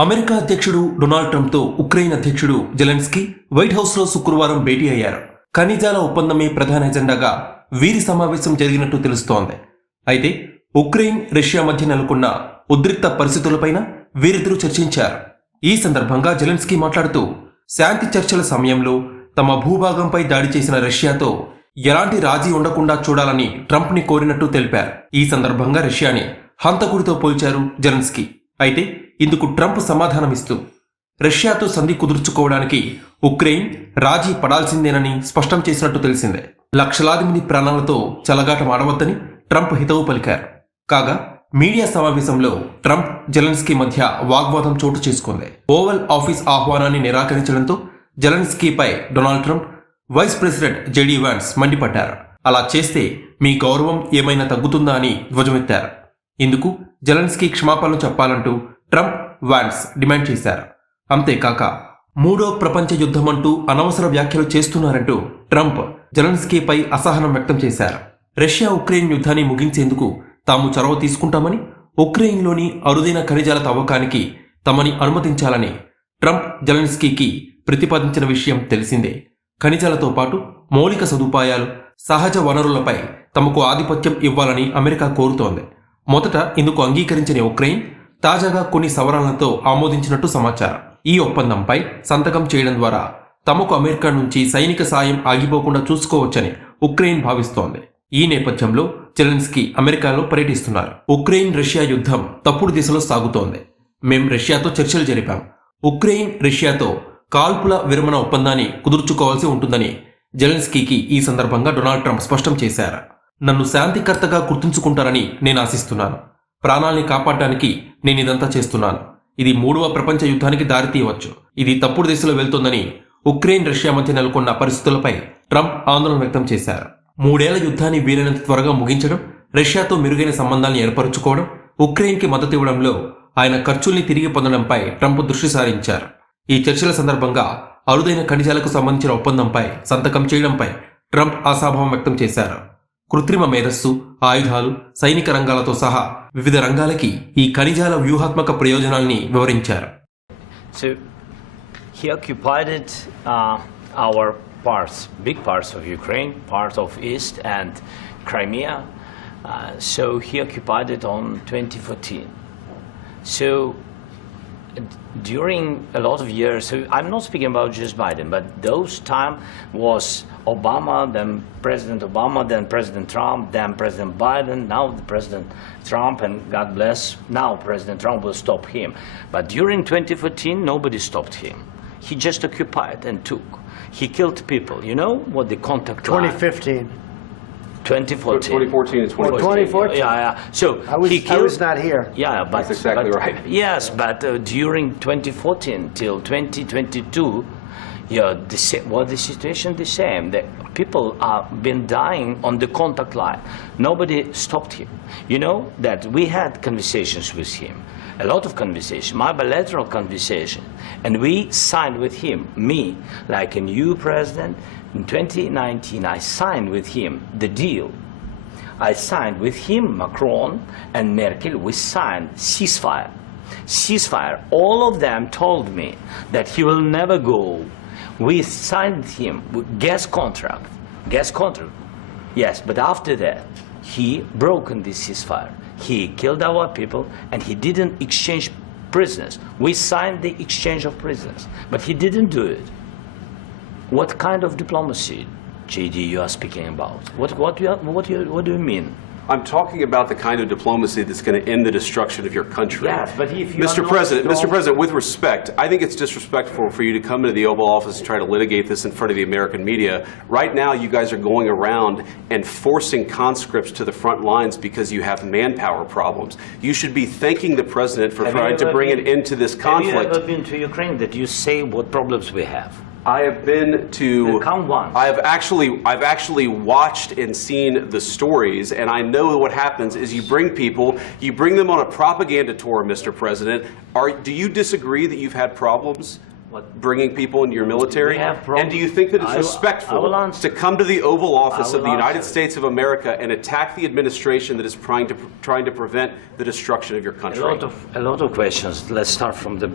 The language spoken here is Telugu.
అమెరికా అధ్యక్షుడు డొనాల్డ్ ట్రంప్తో ఉక్రెయిన్ అధ్యక్షుడు జెలెన్స్కీ వైట్ హౌస్లో శుక్రవారం భేటీ అయ్యారు. ఖనిజాల ఒప్పందమే ప్రధాన ఎజెండాగా వీరి సమావేశం జరిగినట్టు తెలుస్తోంది. అయితే ఉక్రెయిన్ రష్యా మధ్య నెలకొన్న ఉద్రిక్త పరిస్థితులపైన వీరిద్దరూ చర్చించారు. ఈ సందర్భంగా జెలెన్స్కీ మాట్లాడుతూ శాంతి చర్చల సమయంలో తమ భూభాగంపై దాడి చేసిన రష్యాతో ఎలాంటి రాజీ ఉండకుండా చూడాలని ట్రంప్ని కోరినట్టు తెలిపారు. ఈ సందర్భంగా రష్యాని హంతకుడితో పోల్చారు జెలెన్స్కీ. అయితే ఇందుకు ట్రంప్ సమాధానమిస్తూ రష్యాతో సంధి కుదుర్చుకోవడానికి ఉక్రెయిన్ రాజీ పడాల్సిందేనని స్పష్టం చేసినట్టు తెలిసిందే. లక్షలాది మంది ప్రాణాలతో చెలగాటమాడవద్దని ట్రంప్ హితవు పలికారు. కాగా మీడియా సమావేశంలో ట్రంప్ జెలెన్స్కీ మధ్య వాగ్వాదం చోటు చేసుకుంది. ఓవల్ ఆఫీస్ ఆహ్వానాన్ని నిరాకరించడంతో జెలెన్స్కీపై Donald Trump, vice president JD Vance మండిపడ్డారు. అలా చేస్తే మీ గౌరవం ఏమైనా తగ్గుతుందా అని ధ్వజమెత్తారు. ఇందుకు జెలెన్స్కీ క్షమాపణలు చెప్పాలంటూ ట్రంప్, వాన్స్ డిమాండ్ చేశారు. అంతేకాక మూడో ప్రపంచ యుద్ధమంటూ అనవసర వ్యాఖ్యలు చేస్తున్నారంటూ ట్రంప్ జెలెన్స్కీపై అసహనం వ్యక్తం చేశారు. రష్యా ఉక్రెయిన్ యుద్ధాన్ని ముగించేందుకు తాము చొరవ తీసుకుంటామని, ఉక్రెయిన్లోని అరుదైన ఖనిజాల తవ్వకానికి తమని అనుమతించాలని ట్రంప్ జెలెన్స్కీకి ప్రతిపాదించిన విషయం తెలిసిందే. ఖనిజాలతో పాటు మౌలిక సదుపాయాలు, సహజ వనరులపై తమకు ఆధిపత్యం ఇవ్వాలని అమెరికా కోరుతోంది. మొదట ఇందుకు అంగీకరించిన ఉక్రెయిన్ తాజాగా కొన్ని సవరణలతో ఆమోదించినట్టు సమాచారం. ఈ ఒప్పందంపై సంతకం చేయడం ద్వారా తమకు అమెరికా నుంచి సైనిక సాయం ఆగిపోకుండా చూసుకోవచ్చని ఉక్రెయిన్ భావిస్తోంది. ఈ నేపథ్యంలో జెలెన్స్కీ అమెరికాలో పర్యటిస్తున్నారు. ఉక్రెయిన్ రష్యా యుద్ధం తప్పుడు దిశలో సాగుతోంది. మేం రష్యాతో చర్చలు జరిపాం. ఉక్రెయిన్ రష్యాతో కాల్పుల విరమణ ఒప్పందాన్ని కుదుర్చుకోవాల్సి ఉంటుందని జెలెన్స్కీకి ఈ సందర్భంగా డొనాల్డ్ ట్రంప్ స్పష్టం చేశారు. నన్ను శాంతికర్తగా గుర్తుంచుకుంటారని నేను ఆశిస్తున్నాను. ప్రాణాల్ని కాపాడడానికి నేను ఇదంతా చేస్తున్నాను. ఇది మూడవ ప్రపంచ యుద్ధానికి దారితీయవచ్చు. ఇది తప్పుడు దిశలో వెళ్తోందని ఉక్రెయిన్ రష్యా మధ్య నెలకొన్న పరిస్థితులపై ట్రంప్ ఆందోళన వ్యక్తం చేశారు. 3 ఏళ్ల యుద్ధాన్ని వీలైనంత త్వరగా ముగించడం, రష్యాతో మెరుగైన సంబంధాలను ఏర్పరచుకోవడం, ఉక్రెయిన్కి మద్దతు ఇవ్వడంలో ఆయన ఖర్చుల్ని తిరిగి పొందడంపై ట్రంప్ దృష్టి సారించారు. ఈ చర్చల సందర్భంగా అరుదైన ఖనిజాలకు సంబంధించిన ఒప్పందంపై సంతకం చేయడంపై ట్రంప్ ఆశాభావం వ్యక్తం చేశారు. కృత్రిమ మేధస్సు, ఆయుధాలు, సైనిక రంగాలతో సహా వివిధ రంగాలకి ఈ ఖనిజాల వ్యూహాత్మక ప్రయోజనాల్ని వివరించారు. So he occupied our parts, big parts of Ukraine, parts of East and Crimea. So he occupied it on 2014. So during a lot of years, so I'm not speaking about just Biden, but those time was Obama, then President Obama, then President Trump, then President Biden, now the President Trump, and God bless, now President Trump will stop him. But during 2014, nobody stopped him. He just occupied and took. He killed people. You know what the contact 2015. 2014. 2014 and 2014. Yeah. So I was not here. Yeah, but That's exactly right. Yes, but during 2014 till 2022, yeah, the situation the same. The people are been dying on the contact line. Nobody stopped him. You know that we had conversations with him, a lot of conversation, my bilateral conversation, and we signed with him. Me, like a new president. In 2019, I signed with him the deal. I signed with him, Macron and Merkel, we signed ceasefire. Ceasefire. All of them told me that he will never go. We signed with him with gas contract. Yes, but after that, he broke this ceasefire. He killed our people and he didn't exchange prisoners. We signed the exchange of prisoners, but he didn't do it. What kind of diplomacy, JD, you are speaking about? What do you mean? I'm talking about the kind of diplomacy that's going to end the destruction of your country. Yes, but if you Mr. President, with respect, I think it's disrespectful for you to come into the Oval Office and try to litigate this in front of the American media. Right now, you guys are going around and forcing conscripts to the front lines because you have manpower problems. You should be thanking the President for trying to bring an end to this conflict. Have you ever been to Ukraine that you say what problems we have? I have been to. Count once. I've actually watched and seen the stories, and I know what happens is you bring them on a propaganda tour, Mr. President. Do you disagree that you've had problems bringing people into your military? And do you think that it's respectful to come to the Oval Office of the United States of America and attack the administration that is trying to prevent the destruction of your country? A lot of questions. Let's start from the